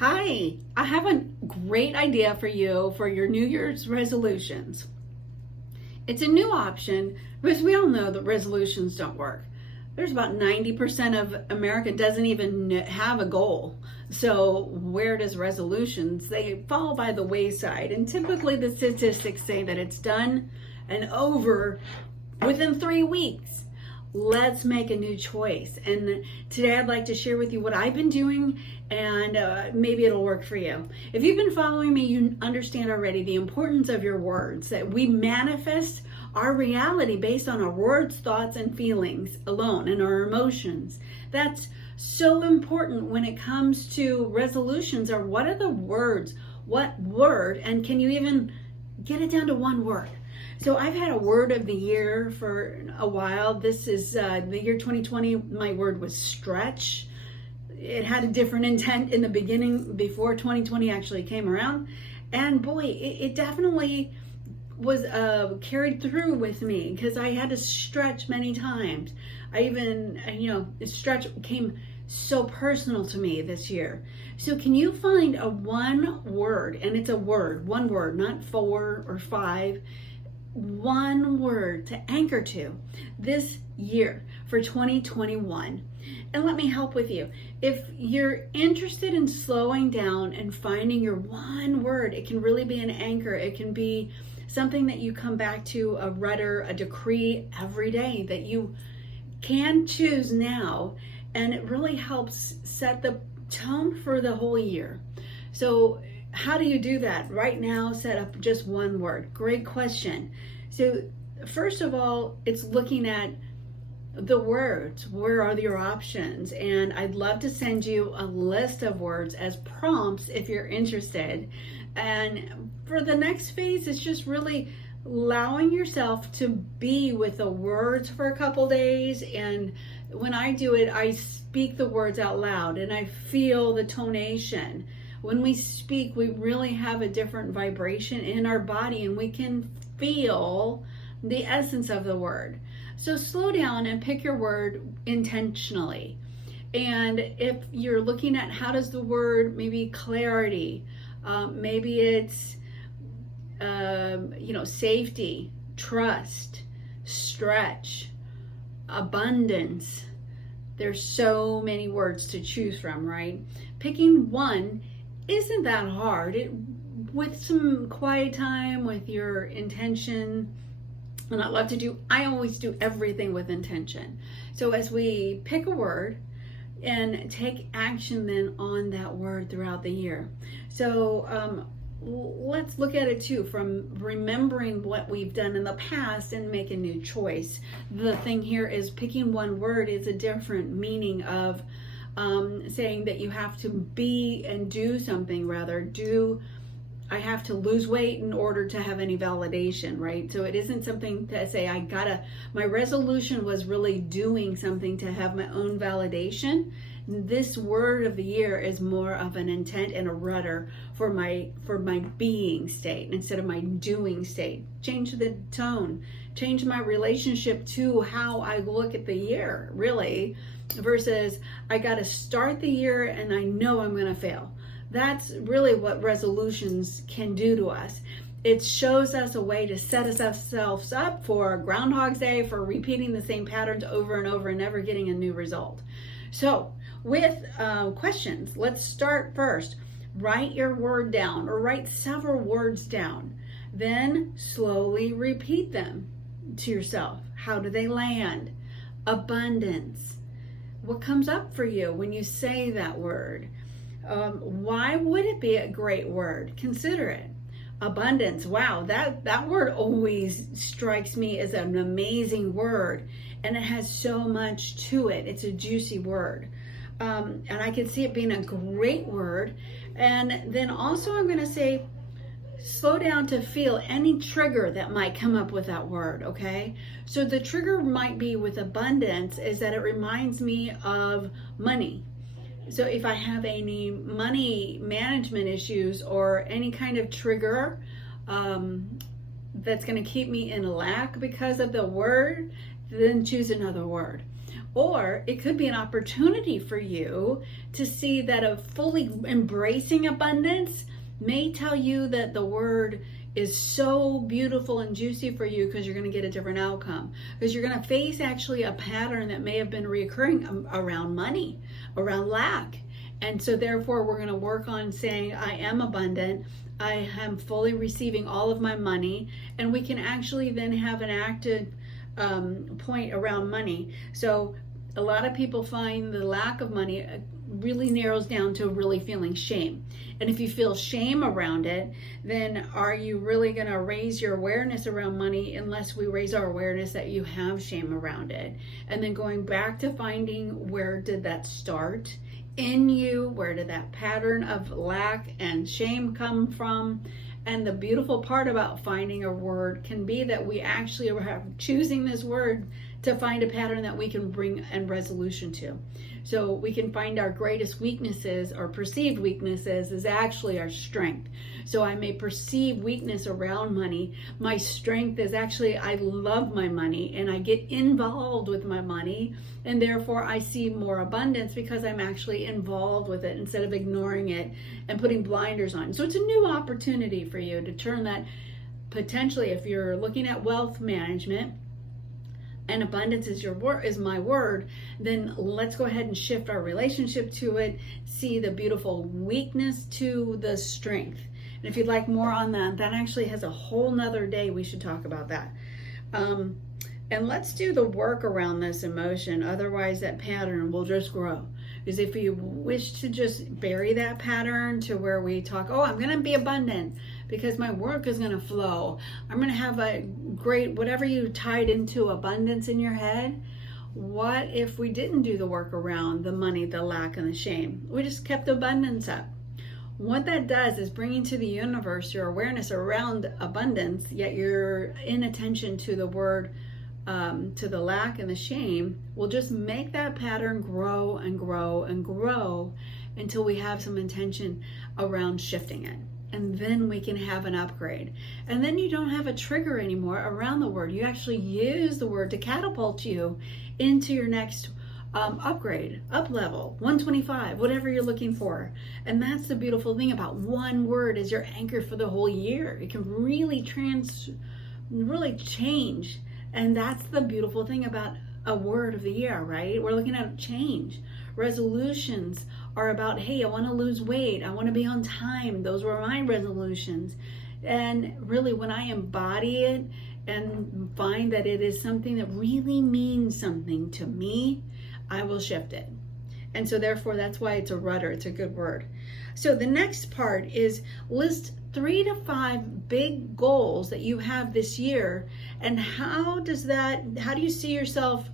Hi, I have a great idea for you for your New Year's resolutions. It's a new option because we all know that resolutions don't work. There's about 90% of America doesn't even have a goal. So where does resolutions? They fall by the wayside. And typically the statistics say that it's done and over within 3 weeks. Let's make a new choice. And today I'd like to share with you what I've been doing, and maybe it'll work for you. If you've been following me, you understand already the importance of your words, that we manifest our reality based on our words, thoughts, and feelings alone, and our emotions. That's so important when it comes to resolutions, or what are the words, what word, and can you even get it down to one word? So I've had a word of the year for a while. This is the year 2020. My word was stretch. It had a different intent in the beginning before 2020 actually came around. And boy, it definitely was carried through with me because I had to stretch many times. I even, stretch became so personal to me this year. So can you find a one word, and it's a word, one word, not 4 or 5, one word to anchor to this year for 2021. And let me help with you. If you're interested in slowing down and finding your one word, it can really be an anchor. It can be something that you come back to, a rudder, a decree every day that you can choose now. And it really helps set the tone for the whole year. So how do you do that? Right now, set up just one word. Great question. So first of all, it's looking at the words. Where are your options? And I'd love to send you a list of words as prompts if you're interested. And for the next phase, it's just really allowing yourself to be with the words for a couple days. And when I do it, I speak the words out loud and I feel the tonation. When we speak, we really have a different vibration in our body and we can feel the essence of the word. So slow down and pick your word intentionally. And if you're looking at how does the word, maybe clarity, maybe it's, safety, trust, stretch, abundance. There's so many words to choose from, right? Picking one isn't that hard. With some quiet time, with your intention, and I always do everything with intention. So as we pick a word and take action then on that word throughout the year. So let's look at it too, from remembering what we've done in the past and make a new choice. The thing here is picking one word is a different meaning of saying that you have to be and do something, I have to lose weight in order to have any validation, right? So it isn't something to say, my resolution was really doing something to have my own validation. This word of the year is more of an intent and a rudder for my being state instead of my doing state. Change the tone, change my relationship to how I look at the year, really, versus I got to start the year and I know I'm going to fail. That's really what resolutions can do to us. It shows us a way to set ourselves up for Groundhog's Day, for repeating the same patterns over and over and never getting a new result. So with questions, let's start first. Write your word down or write several words down. Then slowly repeat them to yourself. How do they land? Abundance. What comes up for you when you say that word? Why would it be a great word? Consider it. Abundance. Wow, that word always strikes me as an amazing word, and it has so much to it. It's a juicy word. And I can see it being a great word. And then also I'm going to say, slow down to feel any trigger that might come up with that word, okay? So the trigger might be with abundance is that it reminds me of money. So if I have any money management issues or any kind of trigger that's going to keep me in lack because of the word, then choose another word. Or it could be an opportunity for you to see that a fully embracing abundance may tell you that the word is so beautiful and juicy for you because you're going to get a different outcome. Because you're going to face actually a pattern that may have been reoccurring around money, around lack. And so therefore we're going to work on saying, I am abundant. I am fully receiving all of my money. And we can actually then have an active point around money. So a lot of people find the lack of money really narrows down to really feeling shame. And if you feel shame around it, then are you really going to raise your awareness around money unless we raise our awareness that you have shame around it? And then going back to finding, where did that start in you? Where did that pattern of lack and shame come from? And the beautiful part about finding a word can be that we actually are choosing this word to find a pattern that we can bring and resolution to. So we can find our greatest weaknesses or perceived weaknesses is actually our strength. So I may perceive weakness around money. My strength is actually, I love my money and I get involved with my money, and therefore I see more abundance because I'm actually involved with it instead of ignoring it and putting blinders on. So it's a new opportunity for you to turn that, potentially, if you're looking at wealth management, and abundance is my word, then let's go ahead and shift our relationship to it. See the beautiful weakness to the strength. And if you'd like more on that, that actually has a whole nother day. We should talk about that. And let's do the work around this emotion. Otherwise, that pattern will just grow. Because if you wish to just bury that pattern to where we talk, oh, I'm going to be abundant because my work is going to flow. I'm going to have a great, whatever you tied into abundance in your head. What if we didn't do the work around the money, the lack, and the shame? We just kept the abundance up. What that does is bringing to the universe your awareness around abundance, yet you're in attention to the word, to the lack and the shame, will just make that pattern grow and grow and grow until we have some intention around shifting it. And then we can have an upgrade. And then you don't have a trigger anymore around the word. You actually use the word to catapult you into your next upgrade, up level, 125, whatever you're looking for. And that's the beautiful thing about one word is your anchor for the whole year. It can really change. And that's the beautiful thing about a word of the year, right? We're looking at change. Resolutions are about, hey, I want to lose weight. I want to be on time. Those were my resolutions. And really, when I embody it and find that it is something that really means something to me, I will shift it. And so therefore, that's why it's a rudder. It's a good word. So the next part is list 3 to 5 big goals that you have this year. And how do you see yourself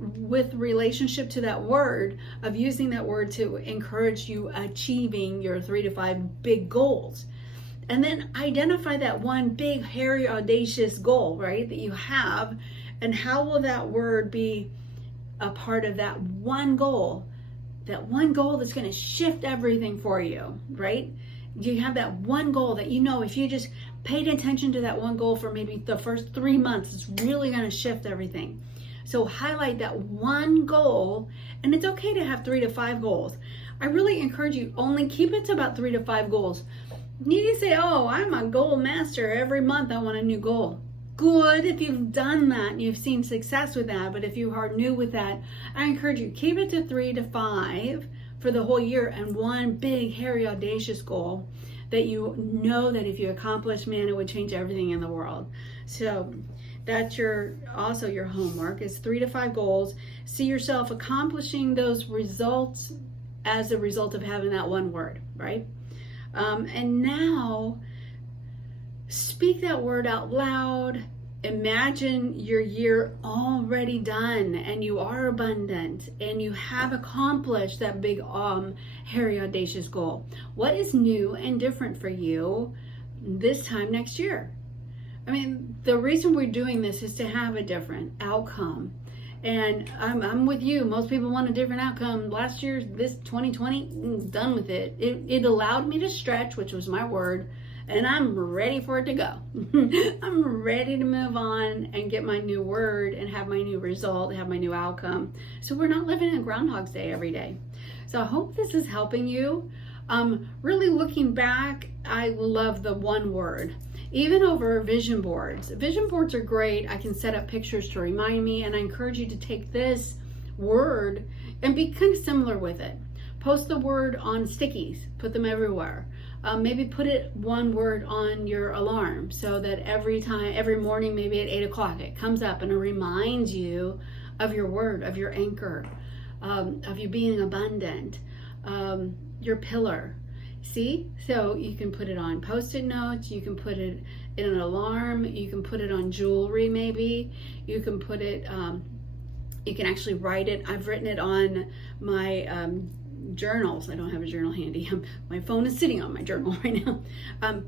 with relationship to that word, of using that word to encourage you achieving your 3 to 5 big goals? And then identify that one big, hairy, audacious goal, right, that you have. And how will that word be a part of that one goal that's going to shift everything for you, right? You have that one goal that, if you just paid attention to that one goal for maybe the first 3 months, it's really going to shift everything. So highlight that one goal, and it's okay to have 3 to 5 goals. I really encourage you, only keep it to about 3 to 5 goals. You can say, oh, I'm a goal master. Every month I want a new goal. Good if you've done that and you've seen success with that. But if you are new with that, I encourage you, keep it to 3 to 5 for the whole year, and one big, hairy, audacious goal that you know that if you accomplish, man, it would change everything in the world. So that's also your homework is 3 to 5 goals. See yourself accomplishing those results as a result of having that one word, right? And now speak that word out loud. Imagine your year already done and you are abundant and you have accomplished that big, hairy, audacious goal. What is new and different for you this time next year? I mean, the reason we're doing this is to have a different outcome. And I'm with you. Most people want a different outcome. Last year, this 2020, done with it. It allowed me to stretch, which was my word, and I'm ready for it to go. I'm ready to move on and get my new word and have my new result, have my new outcome. So we're not living in Groundhog's Day every day. So I hope this is helping you. Really looking back, I love the one word. Even over vision boards. Vision boards are great. I can set up pictures to remind me, and I encourage you to take this word and be kind of similar with it. Post the word on stickies, put them everywhere. Maybe put one word on your alarm so that every morning, maybe at 8 o'clock, it comes up and it reminds you of your word, of your anchor, of you being abundant, your pillar. See? So you can put it on Post-it notes, you can put it in an alarm, you can put it on jewelry maybe, you can put it, you can actually write it. I've written it on my journals. I don't have a journal handy. My phone is sitting on my journal right now.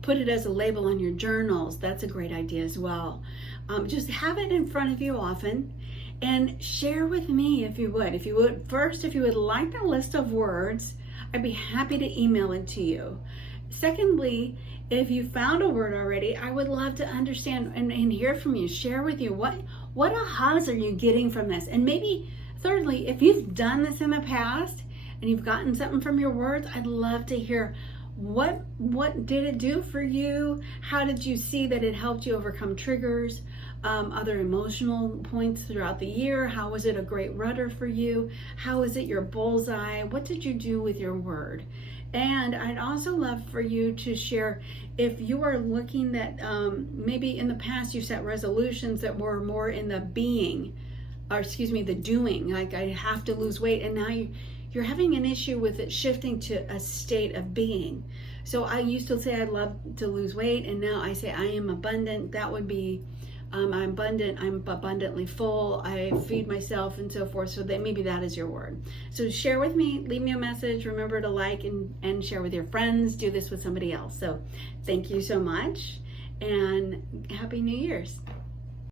Put it as a label on your journals. That's a great idea as well. Just have it in front of you often and share with me if you would. First, if you would like the list of words, I'd be happy to email it to you. Secondly, if you found a word already, I would love to understand and hear from you. Share with you what ahas are you getting from this? And maybe thirdly, if you've done this in the past and you've gotten something from your words, I'd love to hear what did it do for you? How did you see that it helped you overcome triggers, other emotional points throughout the year? How was it a great rudder for you? How is it your bullseye? What did you do with your word? And I'd also love for you to share if you are looking at maybe in the past you set resolutions that were more in the the doing, like I have to lose weight, and now you're having an issue with it shifting to a state of being. So I used to say I'd love to lose weight, and now I say I am abundant. That would be I'm abundant, I'm abundantly full, I feed myself and so forth. So that maybe that is your word. So share with me, leave me a message. Remember to like and share with your friends. Do this with somebody else. So thank you so much and Happy New Year's.